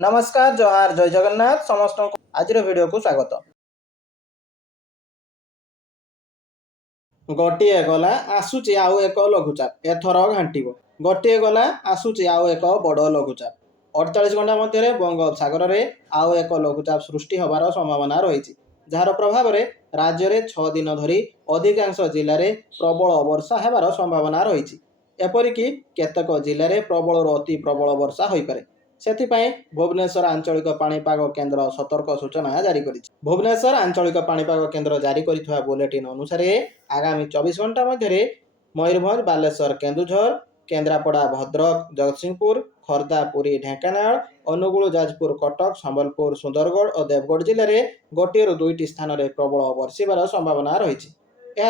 नमस्कार जोहार जय जगन्नाथ समस्त को आज वीडियो को स्वागत। गोटे गला आसुची आउ एक लघुचाप एथर घांटिब। गोटे गला आसुची आउ एक बड़ लघुचाप 48 घंटा मध्य बंगोपसागर में आउ एक लघुचाप सृष्टि होबार संभावना रही, जार प्रभाव में राज्य में 6 दिन धरी अधिकांश जिले में प्रबल वर्षा होबार संभावना रही। एपरिक केतक जिले में प्रबल अति प्रबल वर्षा हो पारे। सेथिपाई भुवनेश्वर आंचलिक पाणीपाग केन्द्र सतर्क सूचना जारी करिछि। भुवनेश्वर आंचलिक पाणीपाग केन्द्र जारी करिଥିବା बुलेटिन अनुसार आगामी 24 घंटा मध्य मयूरभंज बालेश्वर केन्दुझर केन्द्रापड़ा भद्रक जगतसिंहपुर खर्दा पुरी ढेंकानाल अनुगुल जाजपुर कटक संबलपुर सुंदरगढ़ और देवगढ़ जिले में गोटे रु 2टी स्थान में प्रबल वर्षिबार संभावना रही।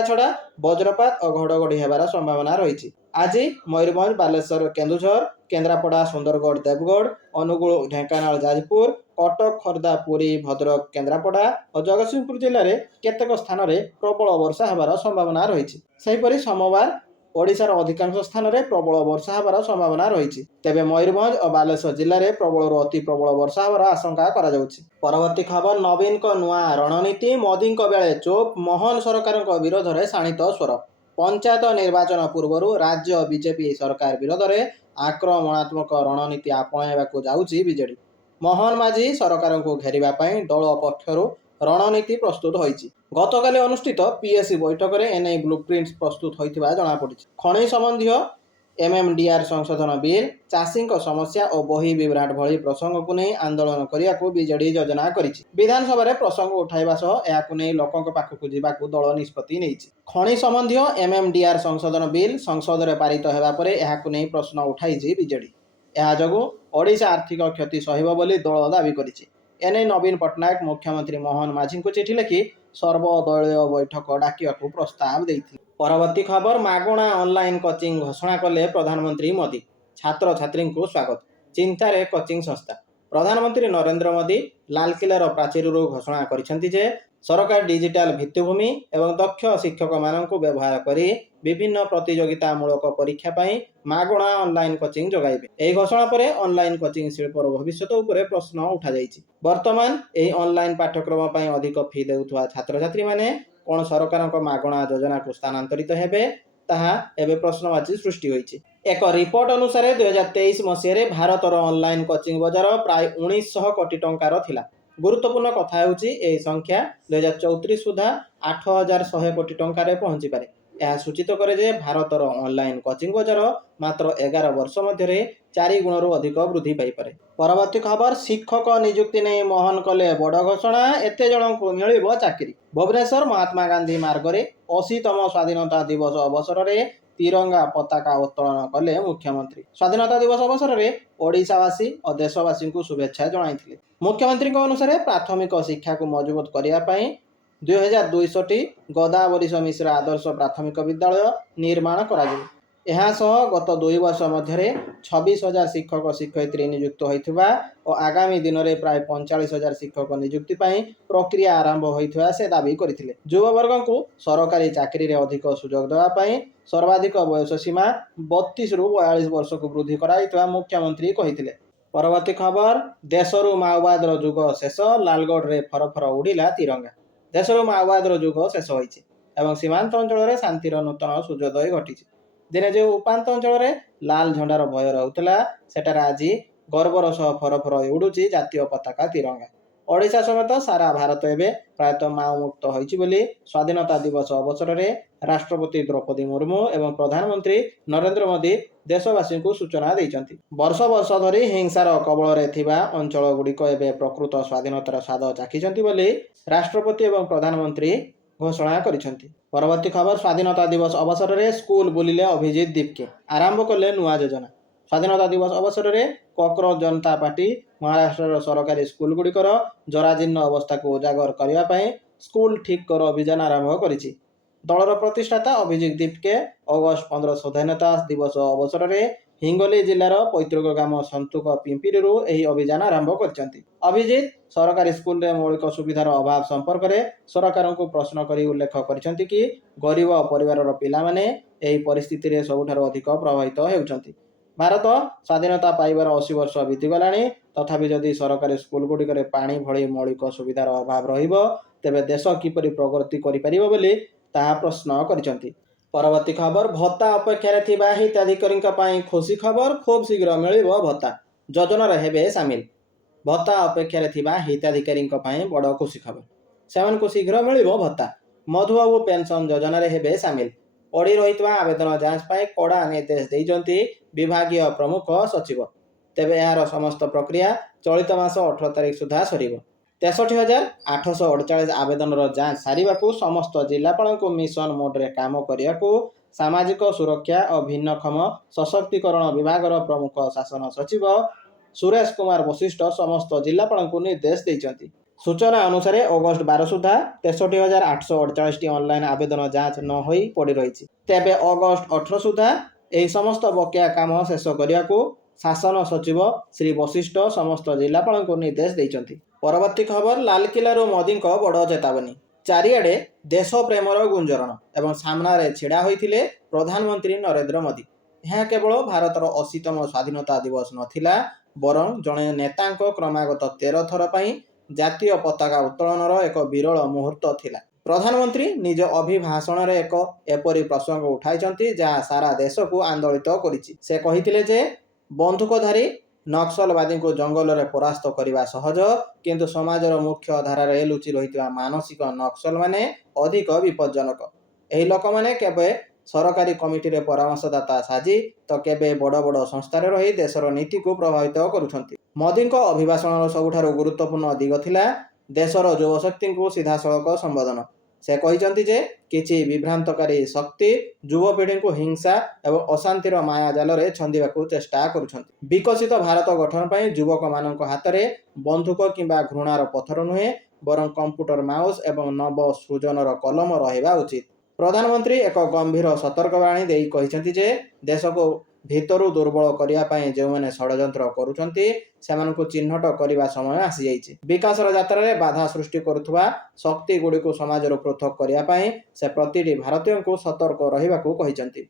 छड़ा वज्रपात और घड़घड़ी होबार संभावना रही। आज मयूरभंज बालेश्वर केन्दुझर केन्द्रापड़ा सुंदरगढ़ देवगढ़ अनुगुल ढेंकानाल जाजपुर कटक खर्दा पुरी भद्रक केन्द्रापड़ा और जगतसिंहपुर जिले में केतेक स्थान में प्रबल वर्षा होबार संभावना रही। सेहिपरि सोमवार ओडिशार अधिकांश स्थान में प्रबल वर्षा होबार संभावना रही। तेबे मयूरभंज और बालेश्वर जिले में प्रबल अति प्रबल वर्षा होबार आशंका करा जाउछि। परवर्ती खबर नवीन को नुआ रणनीति मोदी बेले चोप मोहन सरकार विरोध में शाणित स्वर। पंचायत निर्वाचन पूर्व राज्य बीजेपी सरकार विरोध में आक्रमणात्मक रणनीति आपणाइबाकू जाउछि बीजेडी। मोहन माझी सरकार को घेरिबा पई दल पक्षरु रणनीति प्रस्तुत होइछि। गतकाली अनुष्ठित पीएससी बैठक में एने ब्लूप्रिंट प्रस्तुत होइथिबा जणा पड़िछि। खनि संबंधी एमएमडीआर संशोधन बिल चाषी समस्या और बही विभ्राट भली प्रसंग को नहीं आंदोलन करने को बीजेडी योजना करिछि। विधानसभा रे प्रसंग उठाइबा सह एहाकु नहीं लोकंक पाखकु जिबाकु दल निष्पत्ति नेइछि। खनि संबंधी एमएमडीआर संशोधन बिल संसद रे पारित हेबा परे एहाकु नहीं प्रश्न उठाइछि बीजेडी। एहा जोगु ओडिशा आर्थिक क्षति सहिब बोली दल दाबी करिछि। एने नवीन पट्टनायक मुख्यमंत्री मोहन माझी को चिठी लिखि सर्वदलीय बैठक डाकियाकू प्रस्ताव देइथिले। परवर्ती खबर मागणा ऑनलाइन कोचिंग घोषणा कले प्रधानमंत्री मोदी। छात्र छात्री को स्वागत। चिंतार कोचिंग संस्था प्रधानमंत्री नरेंद्र मोदी लालकिलार प्राचीरु घोषणा करिसेंति जे सरकार डिजिटल भित्तिभूमि एवं दक्ष शिक्षक मानक व्यवहार करी विभिन्न प्रतियोगितामूलक परीक्षा पाई मागणा ऑनलाइन कोचिंग जोगाइबे। एही घोषणा परे ऑनलाइन कोचिंग शिल्पर भविष्यत उपरे प्रश्न उठा जाइछि। वर्तमान एही ऑनलाइन पाठ्यक्रम पाई अधिक फी देउथुवा छात्र छात्री माने कोन सरकारक मागणा योजना को स्थानांतरित हेबे ताहा एबे प्रश्नवाची सृष्टि होइछि। एक रिपोर्ट अनुसार 2023 मसीह भारतर ऑनलाइन कोचिंग बजार प्राय 1900 कोटी टंकार थिला। गुरुत्वपूर्ण कथा होउछि एही संख्या 2034 सुधा 8100 कोटी टंकार पहुंची पारे। यह सूचित करे जे भारतर ऑनलाइन कोचिंग बजार मात्र 11 वर्ष मध्य 4 गुण अधिक वृद्धि पाई पारे। परवर्ती खबर शिक्षक नियुक्ति नहीं मोहन कले बड़ घोषणा एते जन को मिलिबो चाकरी। भुवनेश्वर महात्मा गांधी मार्ग में 80तम स्वाधीनता दिवस अवसर में तिरंगा पताका उत्तोलन कले मुख्यमंत्री। स्वाधीनता दिवस अवसर में ओडिशावासी और देशवासी को शुभेच्छा जणाइथिले। मुख्यमंत्री अनुसार प्राथमिक शिक्षा को मजबूत करने 2200 गोदावरीश मिश्र आदर्श प्राथमिक विद्यालय निर्माण करा। गत 2 वर्ष मध्य 26,000 शिक्षक शिक्षयित्री नियुक्त होइथिबा और आगामी दिन में प्राय 45,000 शिक्षक नियुक्ति पाई प्रक्रिया आरंभ होइथिबा से दाबी करथिले। युववर्ग को सरकारी चाकरी रे अधिक सुजोग देवा पाई सर्वाधिक बयस सीमा 32 रु 42 वर्ष को वृद्धि कराइथिबा मुख्यमंत्री कहिथिले। परवर्ती खबर देशरु माओवाद युग शेष लालगढ़ रे फरफर उड़िला तिरंगा। देशरु माओवाद युग शेष होइछि एवं सीमांत अंचल रे शांतिर नूतन सूर्योदय घटिछि। दिने जो उपांत अंचल रे लाल झंडार भय रहुतला सेटार आज गर्वर सह फरफर उड़ुछि जातीय पताका तिरंगा। ओडिशा समेत सारा भारत एवं प्रायतः माओ मुक्त होइछि बोली स्वाधीनता दिवस अवसर में राष्ट्रपति द्रौपदी मुर्मू एवं प्रधानमंत्री नरेंद्र मोदी देशवासी को सूचना देइछन्ति। वर्ष वर्ष धरी हिंसार कबल रे थिबा अंचल गुड़िक एवं प्रकृत स्वाधीनतार स्वाद चाखिछन्ति बोली राष्ट्रपति एवं प्रधानमंत्री घोषणा करिछन्ति। परवर्ती खबर स्वाधीनता दिवस अवसर में स्कूल बुलिले अभिजीत दीपके आरंभ कले नुआ योजना। स्वाधीनता दिवस अवसर में कॉकरोच जनता पार्टी महाराष्ट्र सरकारी स्कूल गुड़िकर जराजीर्ण अवस्था को उजागर करने स्कूल ठीक कर अभियान आरंभ करिछि। दलर प्रतिष्ठाता अभिजीत दीपके अगस्ट 15 स्वाधीनता दिवस अवसर में हिंगोली जिलार पैतृक ग्राम संतुक पिंपिरु यही अभियान आरंभ करछन्ति। अभिजीत सरकारी स्कूल रे मौलिक सुविधार अभाव संपर्क में सरकार को प्रश्न करी उल्लेख करछन्ति कि गरीब परिवार पिला माने एही परिस्थिति रे सबुठार अधिक प्रभावित हेउछन्ति। ଭାରତ ସ୍ୱାଧୀନତା ପାଇବାର 80 ବର୍ଷ ବିତିଗଲାଣି, ତଥାପି ଯଦି ସରକାରୀ ସ୍କୁଲଗୁଡ଼ିକରେ ପାଣି ଭଳି ମୌଳିକ ସୁବିଧାର ଅଭାବ ରହିବ, ତେବେ ଦେଶ କିପରି ପ୍ରଗତି କରିପାରିବ ବୋଲି ତାହା ପ୍ରଶ୍ନ କରିଛନ୍ତି। ପରବର୍ତ୍ତୀ ଖବର, ଭତ୍ତା ଅପେକ୍ଷାରେ ଥିବା ହିତାଧିକାରୀଙ୍କ ପାଇଁ ଖୁସି ଖବର, ଖୁବ୍ ଶୀଘ୍ର ମିଳିବ ଭତ୍ତା, ଯୋଜନାରେ ହେବେ ସାମିଲ। ଭତ୍ତା ଅପେକ୍ଷାରେ ଥିବା ହିତାଧିକାରୀଙ୍କ ପାଇଁ ବଡ଼ ଖୁସି ଖବର, ସେମାନଙ୍କୁ ଶୀଘ୍ର ମିଳିବ ଭତ୍ତା। ମଧୁବାବୁ ପେନସନ ଯୋଜନାରେ ହେବେ ସାମିଲ। ପଡ଼ି ରହିଥିବା ଆବେଦନ ଯାଞ୍ଚ ପାଇଁ କଡ଼ା ନିର୍ଦ୍ଦେଶ ଦେଇଛନ୍ତି ବିଭାଗୀୟ ପ୍ରମୁଖ ସଚିବ। ତେବେ ଏହାର ସମସ୍ତ ପ୍ରକ୍ରିୟା ଚଳିତ ମାସ 18 ତାରିଖ ସୁଦ୍ଧା ସରିବ। 63,848 ଆବେଦନର ଯାଞ୍ଚ ସାରିବାକୁ ସମସ୍ତ ଜିଲ୍ଲାପାଳଙ୍କୁ ମିଶନ ମୋଡରେ କାମ କରିବାକୁ ସାମାଜିକ ସୁରକ୍ଷା ଓ ଭିନ୍ନକ୍ଷମ ସଶକ୍ତିକରଣ ବିଭାଗର ପ୍ରମୁଖ ଶାସନ ସଚିବ ସୁରେଶ କୁମାର ବଶିଷ୍ଠ ସମସ୍ତ ଜିଲ୍ଲାପାଳଙ୍କୁ ନିର୍ଦ୍ଦେଶ ଦେଇଛନ୍ତି। ସୂଚନା ଅନୁସାରେ ଅଗଷ୍ଟ 12 ସୁଦ୍ଧା 63,848ଟି ଅନଲାଇନ୍ ଆବେଦନ ଯାଞ୍ଚ ନ ହୋଇ ପଡ଼ି ରହିଛି। ତେବେ ଅଗଷ୍ଟ 18 ସୁଦ୍ଧା ଏହି ସମସ୍ତ ବକେୟା କାମ ଶେଷ କରିବାକୁ ଶାସନ ସଚିବ ଶ୍ରୀ ବଶିଷ୍ଠ ସମସ୍ତ ଜିଲ୍ଲାପାଳଙ୍କୁ ନିର୍ଦ୍ଦେଶ ଦେଇଛନ୍ତି। ପରବର୍ତ୍ତୀ ଖବର, ଲାଲକିଲ୍ଲାରୁ ମୋଦିଙ୍କ ବଡ଼ ଚେତାବନୀ, ଚାରିଆଡ଼େ ଦେଶ ପ୍ରେମର ଗୁଞ୍ଜରଣ ଏବଂ ସାମ୍ନାରେ ଛିଡ଼ା ହୋଇଥିଲେ ପ୍ରଧାନମନ୍ତ୍ରୀ ନରେନ୍ଦ୍ର ମୋଦି। ଏହା କେବଳ ଭାରତର 80ତମ ସ୍ୱାଧୀନତା ଦିବସ ନଥିଲା, ବରଂ ଜଣେ ନେତାଙ୍କ କ୍ରମାଗତ 13 ଥର ପାଇଁ ଜାତୀୟ ପତାକା ଉତ୍ତୋଳନର ଏକ ବିରଳ ମୁହୂର୍ତ୍ତ ଥିଲା। ପ୍ରଧାନମନ୍ତ୍ରୀ ନିଜ ଅଭିଭାଷଣରେ ଏକ ଏପରି ପ୍ରସଙ୍ଗ ଉଠାଇଛନ୍ତି ଯାହା ସାରା ଦେଶକୁ ଆନ୍ଦୋଳିତ କରିଛି। ସେ କହିଥିଲେ ଯେ ବନ୍ଧୁକଧାରୀ ନକ୍ସଲବାଦୀଙ୍କୁ ଜଙ୍ଗଲରେ ପରାସ୍ତ କରିବା ସହଜ, କିନ୍ତୁ ସମାଜର ମୁଖ୍ୟ ଧାରାରେ ଲୁଚି ରହିଥିବା ମାନସିକ ନକ୍ସଲମାନେ ଅଧିକ ବିପଜ୍ଜନକ। ଏହି ଲୋକମାନେ କେବେ ସରକାରୀ କମିଟିରେ ପରାମର୍ଶଦାତା ସାଜି ତ କେବେ ବଡ଼ ବଡ଼ ସଂସ୍ଥାରେ ରହି ଦେଶର ନୀତିକୁ ପ୍ରଭାବିତ କରୁଛନ୍ତି। ମୋଦିଙ୍କ ଅଭିଭାଷଣର ସବୁଠାରୁ ଗୁରୁତ୍ୱପୂର୍ଣ୍ଣ ଦିଗ ଥିଲା ଦେଶର ଯୁବଶକ୍ତିଙ୍କୁ ସିଧାସଳଖ ସମ୍ବୋଧନ। ସେ କହିଛନ୍ତି ଯେ କିଛି ବିଭ୍ରାନ୍ତକାରୀ ଶକ୍ତି ଯୁବପିଢ଼ିଙ୍କୁ ହିଂସା ଏବଂ ଅଶାନ୍ତିର ମାୟାଜାଲରେ ଛନ୍ଦିବାକୁ ଚେଷ୍ଟା କରୁଛନ୍ତି। ବିକଶିତ ଭାରତ ଗଠନ ପାଇଁ ଯୁବକମାନଙ୍କ ହାତରେ ବନ୍ଧୁକ କିମ୍ବା ଘୃଣାର ପଥର ନୁହେଁ, ବରଂ କମ୍ପ୍ୟୁଟର ମାଉସ ଏବଂ ନବ ସୃଜନର କଲମ ରହିବା ଉଚିତ। ପ୍ରଧାନମନ୍ତ୍ରୀ ଏକ ଗମ୍ଭୀର ସତର୍କବାଣୀ ଦେଇ କହିଛନ୍ତି ଯେ ଦେଶକୁ ଭିତରୁ ଦୁର୍ବଳ କରିବା ପାଇଁ ଯେଉଁମାନେ ଷଡ଼ଯନ୍ତ୍ର କରୁଛନ୍ତି ସେମାନଙ୍କୁ ଚିହ୍ନଟ କରିବା ସମୟ ଆସିଯାଇଛି। ବିକାଶର ଯାତ୍ରାରେ ବାଧା ସୃଷ୍ଟି କରୁଥିବା ଶକ୍ତିଗୁଡ଼ିକୁ ସମାଜରୁ ପୃଥକ କରିବା ପାଇଁ ସେ ପ୍ରତିଟି ଭାରତୀୟଙ୍କୁ ସତର୍କ ରହିବାକୁ କହିଛନ୍ତି।